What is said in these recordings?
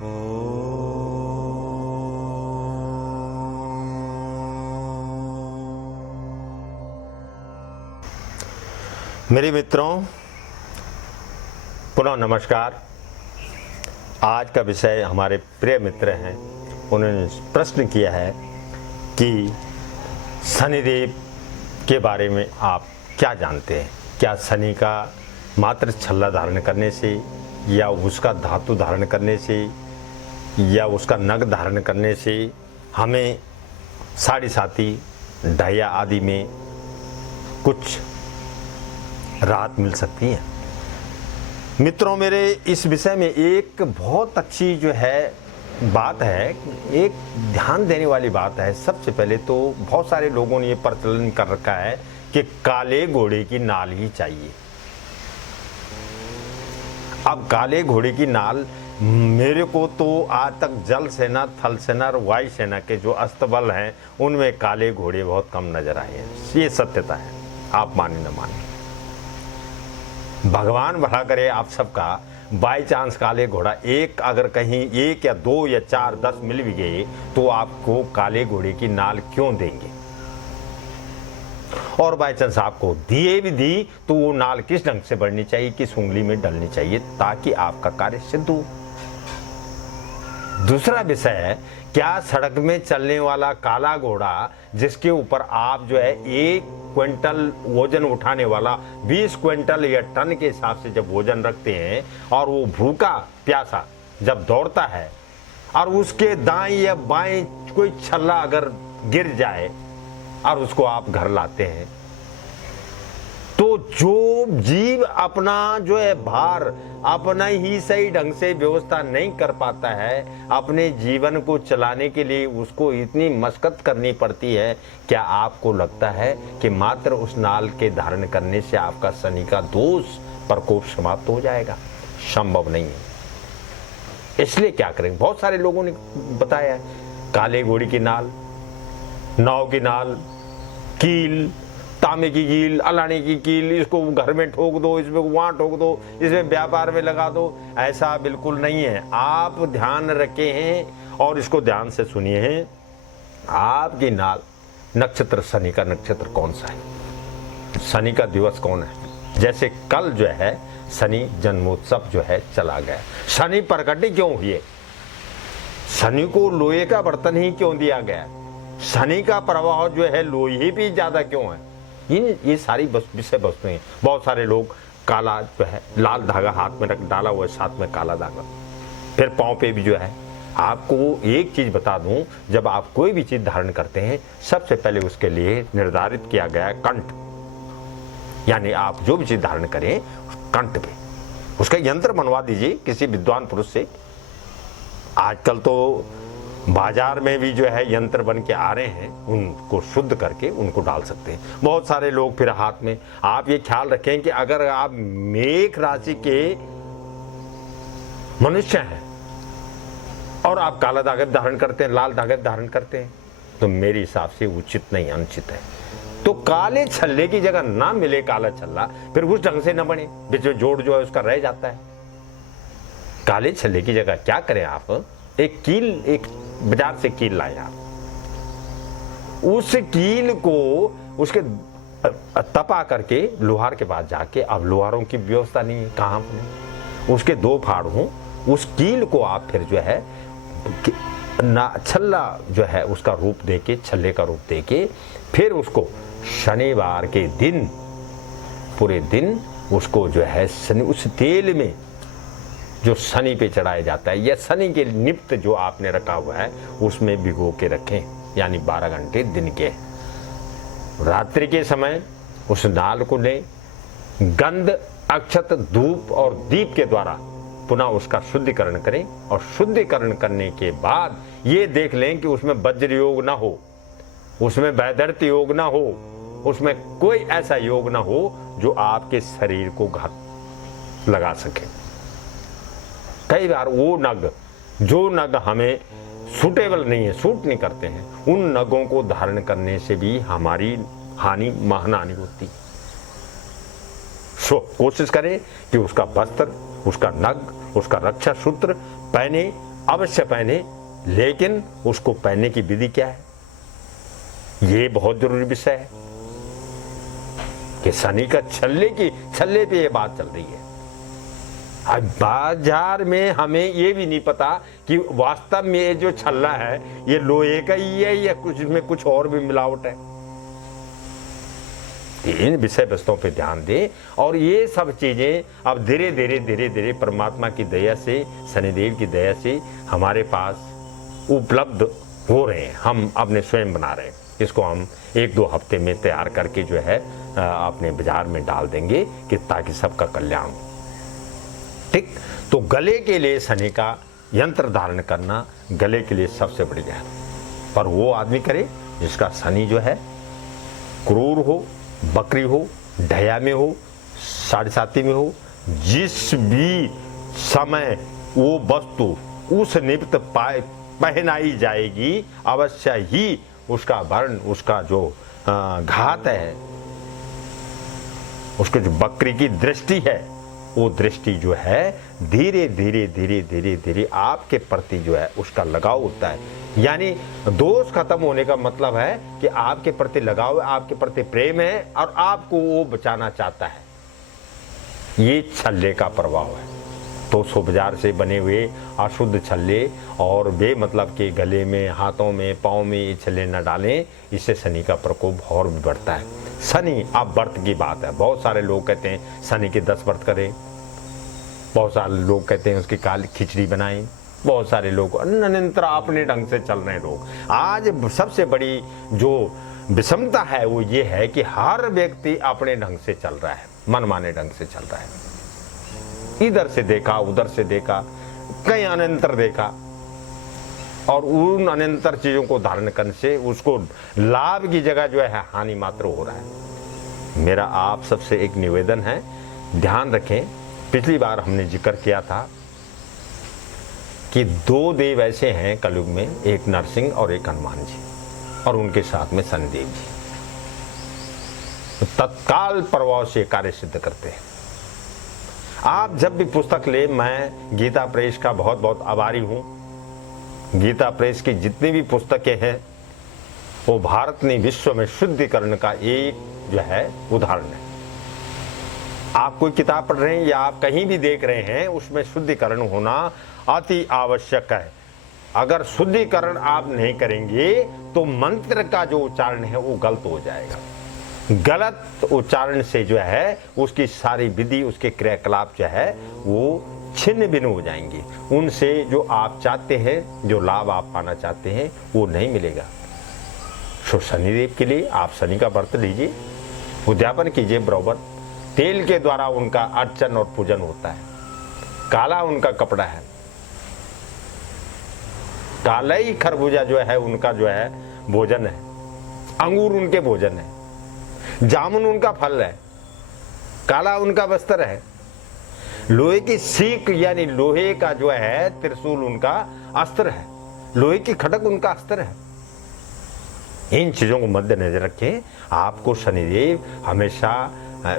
मेरे मित्रों, पुनः नमस्कार। आज का विषय हमारे प्रिय मित्र हैं, उन्होंने प्रश्न किया है कि शनिदेव के बारे में आप क्या जानते हैं। क्या शनि का मात्र छल्ला धारण करने से, या उसका धातु धारण करने से, या उसका नग धारण करने से हमें साढ़े साती ढैया आदि में कुछ राहत मिल सकती है। मित्रों, मेरे इस विषय में एक बहुत अच्छी जो है बात है, एक ध्यान देने वाली बात है। सबसे पहले तो बहुत सारे लोगों ने ये प्रचलन कर रखा है कि काले घोड़े की नाल ही चाहिए। अब काले घोड़े की नाल, मेरे को तो आज तक जल सेना, थल सेना और वायु सेना के जो अस्तबल हैं उनमें काले घोड़े बहुत कम नजर आए हैं। ये सत्यता है, आप माने न माने। भगवान भला करे आप सबका। बाई चांस काले घोड़ा एक, अगर कहीं एक या दो या चार 10 मिल भी गए तो आपको काले घोड़े की नाल क्यों देंगे। और बाई चांस आपको दिए भी दी तो वो नाल किस ढंग से बढ़नी चाहिए, किस उंगली में डलनी चाहिए, ताकि आपका कार्य सिद्ध हो। दूसरा विषय है, क्या सड़क में चलने वाला काला घोड़ा जिसके ऊपर आप जो है 1 क्विंटल वजन उठाने वाला 20 क्विंटल या टन के हिसाब से जब वजन रखते हैं, और वो भूखा प्यासा जब दौड़ता है और उसके दाएं या बाएं कोई छल्ला अगर गिर जाए और उसको आप घर लाते हैं, तो जो जीव अपना जो है भार अपना ही सही ढंग से व्यवस्था नहीं कर पाता है, अपने जीवन को चलाने के लिए उसको इतनी मशक्कत करनी पड़ती है, क्या आपको लगता है कि मात्र उस नाल के धारण करने से आपका शनि का दोष प्रकोप समाप्त हो जाएगा? संभव नहीं है। इसलिए क्या करेंगे, बहुत सारे लोगों ने बताया है, काले घोड़े की नाल, नाव की नाल, कील, तांबे की कील, अलाने की कील, इसको घर में ठोक दो, इसमें वहां ठोक दो, इसमें व्यापार में लगा दो। ऐसा बिल्कुल नहीं है। आप ध्यान रखे हैं और इसको ध्यान से सुनिए हैं। आपकी नाल नक्षत्र, शनि का नक्षत्र कौन सा है, शनि का दिवस कौन है। जैसे कल जो है शनि जन्मोत्सव जो है चला गया। शनि प्रकट ही क्यों हुए, शनि को लोहे का बर्तन ही क्यों दिया गया, शनि का प्रभाव जो है लोहे भी ज्यादा क्यों है, ये सारी विषय वस्तुएं हैं। बहुत सारे लोग काला जो है लाल धागा हाथ में रख डाला हुआ है, साथ में काला धागा, फिर पांव पे भी जो है। आपको एक चीज बता दूं, जब आप कोई भी चीज धारण करते हैं सबसे पहले उसके लिए निर्धारित किया गया है कंठ, यानी आप जो भी चीज धारण करें कंठ पे उसका यंत्र बनवा दीजिए किसी विद्वान पुरुष से। आजकल तो बाजार में भी जो है यंत्र बन के आ रहे हैं, उनको शुद्ध करके उनको डाल सकते हैं। बहुत सारे लोग फिर हाथ में, आप ये ख्याल रखें कि अगर आप मेष राशि के मनुष्य हैं और आप काला धागा धारण करते हैं, लाल धागा धारण करते हैं, तो मेरे हिसाब से उचित नहीं, अनुचित है। तो काले छल्ले की जगह ना मिले काला छल्ला, फिर उस ढंग से ना बने, बीच में जोड़ जो है उसका रह जाता है। काले छल्ले की जगह क्या करें आप, एक कील, एक बाजार से कील लाए आप, उस कील को उसके तपा करके लोहार के पास जाके, अब लोहारों की व्यवस्था नहीं है, कहाँ बने, उसके 2 फाड़ हों, उस कील को आप फिर जो है ना छल्ला जो है उसका रूप देके, छल्ले का रूप देके, फिर उसको शनिवार के दिन पूरे दिन उसको जो है शनि, उस तेल में जो शनि पे चढ़ाया जाता है, या शनि के निमित्त जो आपने रखा हुआ है उसमें भिगो के रखें, यानी 12 घंटे दिन के। रात्रि के समय उस नाल को लें, गंध, अक्षत, धूप और दीप के द्वारा पुनः उसका शुद्धिकरण करें, और शुद्धिकरण करने के बाद ये देख लें कि उसमें वज्र योग ना हो, उसमें वैदर्थ योग ना हो, उसमें कोई ऐसा योग ना हो जो आपके शरीर को घात लगा सके। कई बार वो नग, जो नग हमें सूटेबल नहीं है, सूट नहीं करते हैं, उन नगों को धारण करने से भी हमारी हानि, महाहानि होती। कोशिश करें कि उसका वस्त्र, उसका नग, उसका रक्षा सूत्र पहने अवश्य पहने, लेकिन उसको पहनने की विधि क्या है, ये बहुत जरूरी विषय है कि शनि का छल्ले पे ये बात चल रही है। अब बाजार में हमें ये भी नहीं पता कि वास्तव में ये जो छल्ला है ये लोहे का ही है या कुछ में कुछ और भी मिलावट है। इन विषय वस्तुओं पे ध्यान दें और ये सब चीजें अब धीरे धीरे परमात्मा की दया से, शनिदेव की दया से हमारे पास उपलब्ध हो रहे हैं। हम अपने स्वयं बना रहे हैं। इसको हम 1-2 हफ्ते में तैयार करके जो है अपने बाजार में डाल देंगे कि ताकि सबका कल्याण हो। ठीक, तो गले के लिए शनि का यंत्र धारण करना गले के लिए सबसे बढ़िया है, पर वो आदमी करे जिसका शनि जो है क्रूर हो, बकरी हो, ढया में हो, 7.5 में हो, जिस भी समय वो वस्तु उस निमित्त पहनाई जाएगी अवश्य ही उसका वर्ण, उसका जो घात है, उसकी जो बकरी की दृष्टि है, वो दृष्टि जो है धीरे धीरे आपके प्रति जो है उसका लगाव होता है। यानी दोष खत्म होने का मतलब है कि आपके प्रति लगाव, आपके प्रति प्रेम है और आपको वो बचाना चाहता है। ये छल्ले का प्रभाव है। तो सो बाजार से बने हुए अशुद्ध छल्ले और बे मतलब के गले में, हाथों में, पाँव में ये छल्ले न डालें, इससे शनि का प्रकोप और भी बढ़ता है। शनि अब व्रत की बात है। बहुत सारे लोग कहते हैं शनि के 10 व्रत करें, बहुत सारे लोग कहते हैं उसकी काली खिचड़ी बनाएं, बहुत सारे लोग अनिरंतर अपने ढंग से चल रहे हैं लोग। आज सबसे बड़ी जो विषमता है वो ये है कि हर व्यक्ति अपने ढंग से चल रहा है, मनमाने ढंग से चल रहा है। इधर से देखा, उधर से देखा, कई अनंतर देखा और उन अनंतर चीजों को धारण करने से उसको लाभ की जगह जो है हानि मात्र हो रहा है। मेरा आप सबसे एक निवेदन है, ध्यान रखें। पिछली बार हमने जिक्र किया था कि 2 देव ऐसे हैं कलयुग में, एक नरसिंह और एक हनुमान जी, और उनके साथ में शनिदेव जी। तो तत्काल प्रभाव से कार्य सिद्ध करते हैं। आप जब भी पुस्तक ले, मैं गीता प्रेस का बहुत बहुत आभारी हूं। गीता प्रेस की जितनी भी पुस्तकें हैं वो भारत ने विश्व में शुद्धिकरण का एक जो है उदाहरण है। आप कोई किताब पढ़ रहे हैं या आप कहीं भी देख रहे हैं, उसमें शुद्धिकरण होना अति आवश्यक है। अगर शुद्धिकरण आप नहीं करेंगे तो मंत्र का जो उच्चारण है वो गलत हो जाएगा। गलत उच्चारण से जो है उसकी सारी विधि, उसके क्रियाकलाप जो है वो छिन्न भिन्न हो जाएंगे। उनसे जो आप चाहते हैं, जो लाभ आप पाना चाहते हैं, वो नहीं मिलेगा। तो शनिदेव के लिए आप शनि का व्रत लीजिए, उद्यापन कीजिए बराबर। तेल के द्वारा उनका अर्चन और पूजन होता है। काला उनका कपड़ा है, काला ही खरबूजा जो है उनका जो है भोजन है, अंगूर उनके भोजन है, जामुन उनका फल है, काला उनका वस्त्र है, लोहे की सीख यानी लोहे का जो है त्रिशूल उनका अस्त्र है, लोहे की खटक उनका अस्त्र है। इन चीजों को मद्देनजर रखें। आपको शनिदेव हमेशा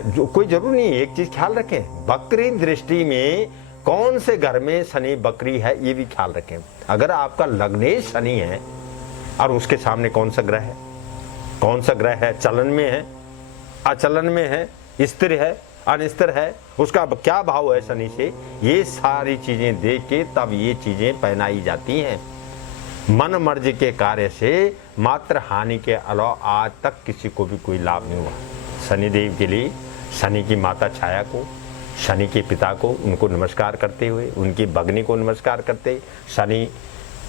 जो कोई जरूर नहीं, एक चीज ख्याल रखें, बकरी दृष्टि में कौन से घर में शनि बकरी है ये भी ख्याल रखें। अगर आपका लग्नेश शनि है और उसके सामने कौन सा ग्रह है, कौन सा ग्रह है, चलन में है, अचलन में है, स्थिर है, अनिस्थिर है, उसका क्या भाव है शनि से, ये सारी चीजें देख के तब ये चीजें पहनाई जाती हैं। मन मर्जी के कार्य से मात्र हानि के अलावा आज तक किसी को भी कोई लाभ नहीं हुआ। शनिदेव के लिए शनि की माता छाया को, शनि के पिता को, उनको नमस्कार करते हुए, उनकी भगनी को नमस्कार करते, शनि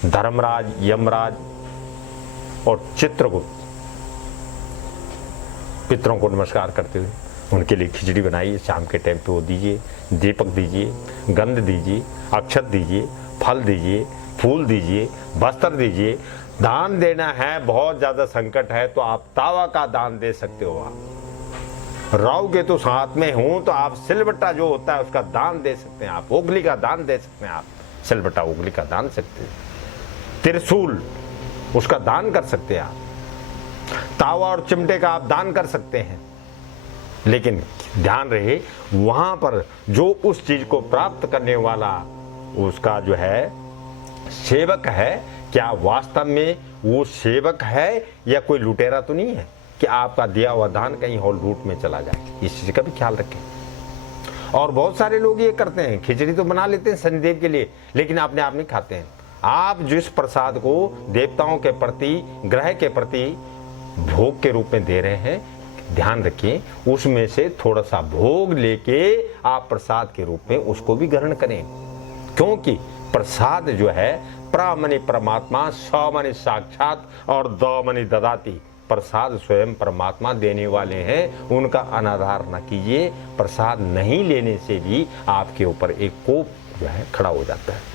धर्मराज, यमराज और चित्रगुप्त पितरों को नमस्कार करते हुए उनके लिए खिचड़ी बनाइए, शाम के टाइम पे वो दीजिए, दीपक दीजिए, गंध दीजिए, अक्षत दीजिए, फल दीजिए, फूल दीजिए, वस्त्र दीजिए। दान देना है, बहुत ज्यादा संकट है तो आप तावा का दान दे सकते हो। आप राहु केतु साथ में हो तो आप सिलबट्टा जो होता है उसका दान दे सकते हैं, आप उंगली का दान दे सकते हैं, आप सिलबट्टा उंगली का दान सकते हैं, त्रिशूल उसका दान कर सकते हैं, आप तावा और चिमटे का आप दान कर सकते हैं। लेकिन ध्यान रहे वहां पर जो उस चीज को प्राप्त करने वाला उसका जो है सेवक है, क्या वास्तव में वो सेवक है या कोई लुटेरा तो नहीं है कि आपका दिया हुआ दान कहीं और लूट में चला जाए। इस चीज का भी ख्याल रखें। और बहुत सारे लोग ये करते हैं, खिचड़ी तो बना लेते हैं शनिदेव के लिए, लेकिन अपने आप नहीं खाते हैं। आप जिस प्रसाद को देवताओं के प्रति, ग्रह के प्रति भोग के रूप में दे रहे हैं, ध्यान रखिए उसमें से थोड़ा सा भोग लेके आप प्रसाद के रूप में उसको भी ग्रहण करें। क्योंकि प्रसाद जो है प्रमनि परमात्मा, समनि साक्षात और दमनि ददाति, प्रसाद स्वयं परमात्मा देने वाले हैं, उनका अनादर न कीजिए। प्रसाद नहीं लेने से भी आपके ऊपर एक कोप जो है खड़ा हो जाता है।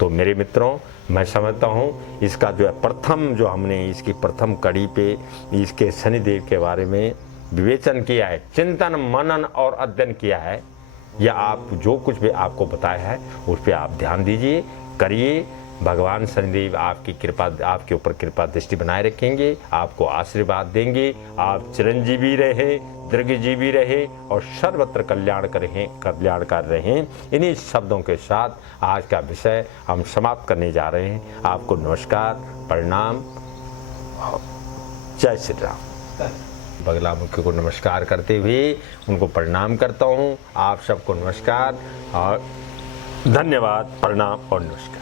तो मेरे मित्रों, मैं समझता हूँ इसका जो है प्रथम, जो हमने इसकी प्रथम कड़ी पे इसके शनिदेव के बारे में विवेचन किया है, चिंतन मनन और अध्ययन किया है, या आप जो कुछ भी आपको बताया है उस पर आप ध्यान दीजिए, करिए। भगवान शनिदेव आपकी कृपा, आपके ऊपर कृपा दृष्टि बनाए रखेंगे, आपको आशीर्वाद देंगे, आप चिरंजीवी रहे, दीर्घजीवी रहे और सर्वत्र कल्याणकार रहें। इन्हीं शब्दों के साथ आज का विषय हम समाप्त करने जा रहे हैं। आपको नमस्कार, प्रणाम, जय श्री राम। बगला मुखी को नमस्कार करते हुए उनको प्रणाम करता हूँ। आप सबको नमस्कार और धन्यवाद, प्रणाम और नमस्कार।